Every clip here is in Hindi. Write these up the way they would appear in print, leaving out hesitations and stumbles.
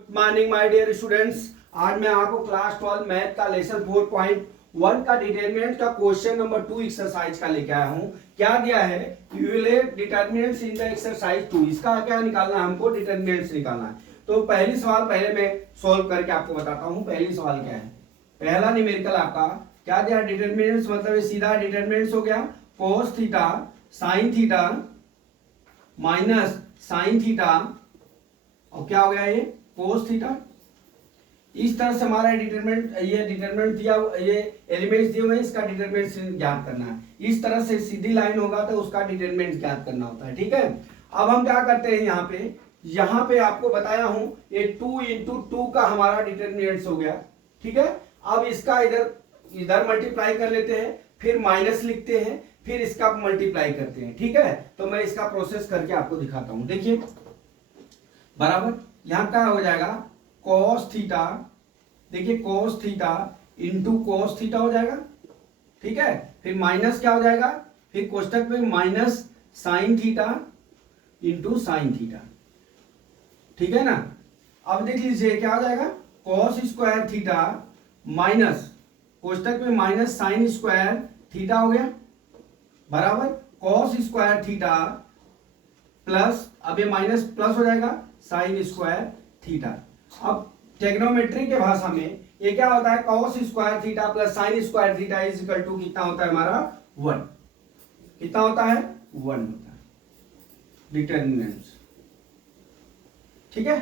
Good morning my dear students. आज मैं आपको क्लास 12 मैथ का लेसन 4.1 का डिटरमिनेंट का क्वेश्चन नंबर 2 एक्सरसाइज का लेके आया हूं। क्या दिया है, यूलेट डिटरमिनेंट्स इन द एक्सरसाइज 2। इसका क्या निकालना है, हमको डिटरमिनेंट्स निकालना है। तो पहली सवाल पहले मैं सॉल्व करके आपको बताता हूं। पहली सवाल क्या है, पहला न्यूमेरिकल आपका क्या दिया, डिटरमिनेंट्स मतलब सीधा डिटरमिनेंट्स हो गया cos theta sin theta minus sin theta और क्या हो गया ये cos थीटा। इस तरह से हमारा डिटरमिनेंट दिया, ये एलिमेंट्स दिए हुए हैं, इसका डिटरमिनेंट ज्ञात करना है। इस तरह से सीधी लाइन होगा तो उसका डिटरमिनेंट ज्ञात करना होता है। ठीक है, अब हम क्या करते हैं, यहाँ पे आपको बताया हूं ये 2 इंटू 2 का हमारा डिटरमिनेंट हो गया। ठीक है, अब इसका इधर मल्टीप्लाई कर लेते हैं, फिर माइनस लिखते हैं, फिर इसका मल्टीप्लाई करते हैं। ठीक है, तो मैं इसका प्रोसेस करके आपको दिखाता हूं। देखिए बराबर, यहां क्या हो जाएगा cos थीटा, देखिए cos theta into cos theta हो जाएगा। ठीक है, फिर माइनस क्या हो जाएगा, फिर कोष्टक में minus sine theta into sine theta. ठीक है ना, अब देख लीजिए क्या हो जाएगा cos स्क्वायर थीटा माइनस कोष्टक में माइनस साइन स्क्वायर थीटा हो गया बराबर cos स्क्वायर थीटा प्लस, अब ये माइनस प्लस हो जाएगा साइन स्क्वायर थीटा। अब ट्रिग्नोमेट्री के भाषा में ये क्या होता है, cos square theta plus sine square theta is equal to कितना होता है हमारा 1। कितना होता है 1 होता है डिटरमिनेंट्स। ठीक है,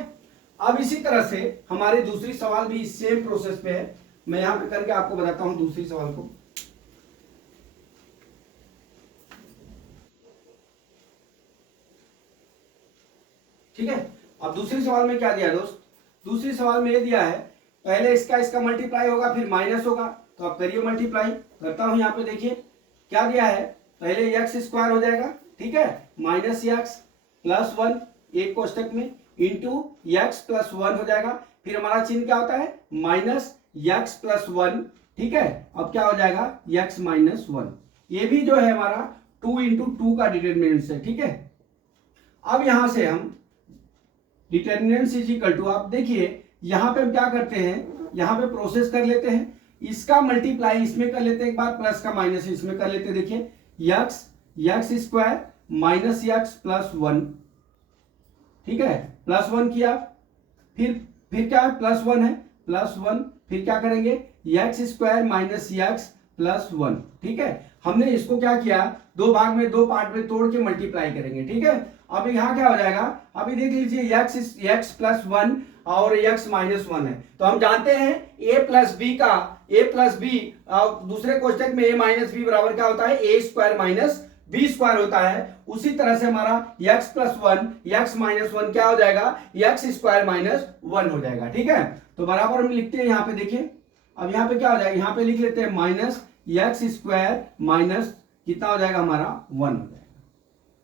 अब इसी तरह से हमारी दूसरी सवाल भी सेम प्रोसेस पे है। मैं यहां पे करके आपको बताता हूं दूसरी सवाल को। ठीक है, अब दूसरी सवाल में क्या दिया दोस्त, दूसरी सवाल में ये दिया है पहले इसका मल्टीप्लाई होगा फिर माइनस होगा, तो आप करिए मल्टीप्लाई। करता हूं, यहाँ पे देखिए क्या दिया है, पहले एक्स स्क्वायर हो जाएगा, ठीक है, माइनस एक्स प्लस 1 एक कोष्टक में इंटू एक्स प्लस 1 हो जाएगा, फिर हमारा चिन्ह क्या होता है माइनस एक्स प्लस 1। ठीक है, अब क्या हो जाएगा एक्स माइनस 1। ये भी जो है हमारा 2 इंटू 2 का डिटरमिनेंट है। ठीक है, अब यहां से हम डिटरमिनेंट इज इक्वल टू, आप देखिए यहां पे हम क्या करते हैं, यहां पे प्रोसेस कर लेते हैं, इसका मल्टीप्लाई इसमें कर लेते हैं एक बार, प्लस का माइनस इसमें कर लेते हैं। देखिए x square minus x plus 1। ठीक है, प्लस 1 किया, फिर क्या है प्लस 1 है, प्लस 1, फिर क्या करेंगे x square minus x plus 1। ठीक है, हमने इसको क्या किया, दो भाग में दो पार्ट में तोड़ के मल्टीप्लाई करेंगे। ठीक है, अब यहाँ क्या हो जाएगा, अभी देख लीजिए एक्स प्लस 1 और एक्स माइनस 1 है, तो हम जानते हैं a प्लस बी दूसरे कोष्टक में a माइनस बी बराबर क्या होता है ए स्क्वायर माइनस बी स्क्वायर होता है। उसी तरह से हमारा x प्लस 1 एक्स माइनस 1 क्या हो जाएगा एक्स स्क्वायर माइनस 1 हो जाएगा। ठीक है, तो बराबर हम लिखते हैं यहाँ पे, देखिए अब यहाँ पे क्या हो जाएगा, यहाँ पे लिख लेते हैं माइनस एक्स स्क्वायर माइनस कितना हो जाएगा हमारा 1 हो जाएगा।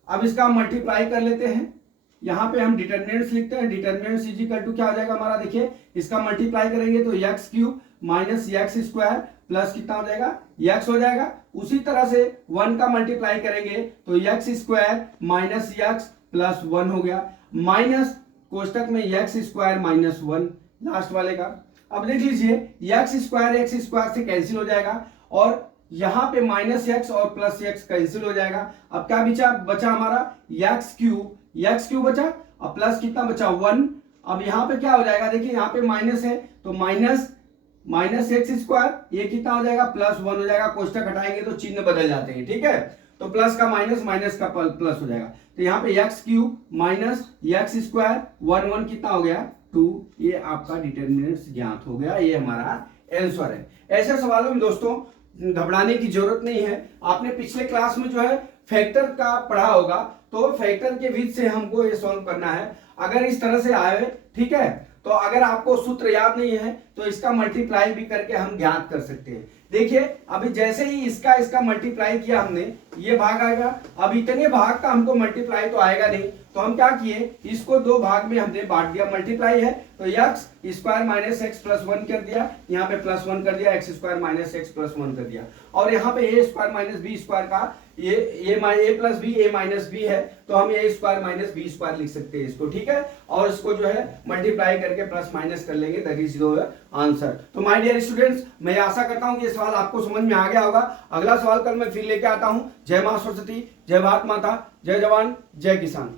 अब इसका हम मल्टीप्लाई कर लेते हैं, यहाँ पे हम डिटरमिनेंट्स लिखते हैं, डिटरमिनेंट्स इज इक्वल टू क्या हो जाएगा हमारा, देखिए इसका मल्टीप्लाई करेंगे तो x cube minus x square plus कितना हो जाएगा एक्स हो जाएगा। उसी तरह से 1 का मल्टीप्लाई करेंगे तो x square minus x plus 1 हो गया, माइनस कोष्टक में एक्स स्क्वायर माइनस 1 लास्ट वाले का। अब देख लीजिए एक्स स्क्वायर से कैंसिल हो जाएगा और यहां पे माइनस एक्स और प्लस एक्स कैंसिल हो जाएगा। अब क्या बचा हमारा एक्स क्यूब बचा और प्लस कितना बचा 1। अब यहां पे क्या हो जाएगा, देखिए यहां पे माइनस है तो माइनस एक्स स्क्वायर, ये कितना हो जाएगा प्लस 1 हो जाएगा, कोष्टक हटाएंगे तो चिन्ह बदल जाते हैं। ठीक है, तो प्लस का माइनस का प्लस हो जाएगा, तो यहाँ पे x cube minus x square 1 कितना हो गया 2। ये आपका डिटरमिनेंट ज्ञात हो गया, ये हमारा आंसर है। ऐसे सवालों में दोस्तों घबराने की जरूरत नहीं है। आपने पिछले क्लास में जो है फैक्टर का पढ़ा होगा, तो फैक्टर के विधि से हमको ये सॉल्व करना है। अगर इस तरह से आए, ठीक है, तो अगर आपको सूत्र याद नहीं है तो इसका मल्टीप्लाई भी करके हम ज्ञात कर सकते हैं। देखिए अभी जैसे ही इसका मल्टीप्लाई किया हमने, ये भाग आएगा। अब इतने भाग का हमको मल्टीप्लाई तो आएगा नहीं, तो हम क्या किए, इसको दो भाग में हमने बांट दिया, मल्टीप्लाई है तो x square minus x plus one कर दिया, यहाँ पे प्लस वन कर दिया, x square minus x plus one कर दिया। और यहाँ पे ए स्क्वायर माइनस बी स्क्वायर का ए प्लस बी ए माइनस बी है, तो हम ए स्क्वायर माइनस बी स्क्वायर लिख सकते हैं इसको, ठीक है। और इसको जो है मल्टीप्लाई करके प्लस माइनस कर लेंगे, दैट इज द आंसर। तो माय डियर स्टूडेंट्स, मैं आशा करता हूं कि ये सवाल आपको समझ में आ गया होगा। अगला सवाल कल मैं फिर लेके आता हूं। जय मां सरस्वती, जय भारत माता, जय जवान, जय किसान।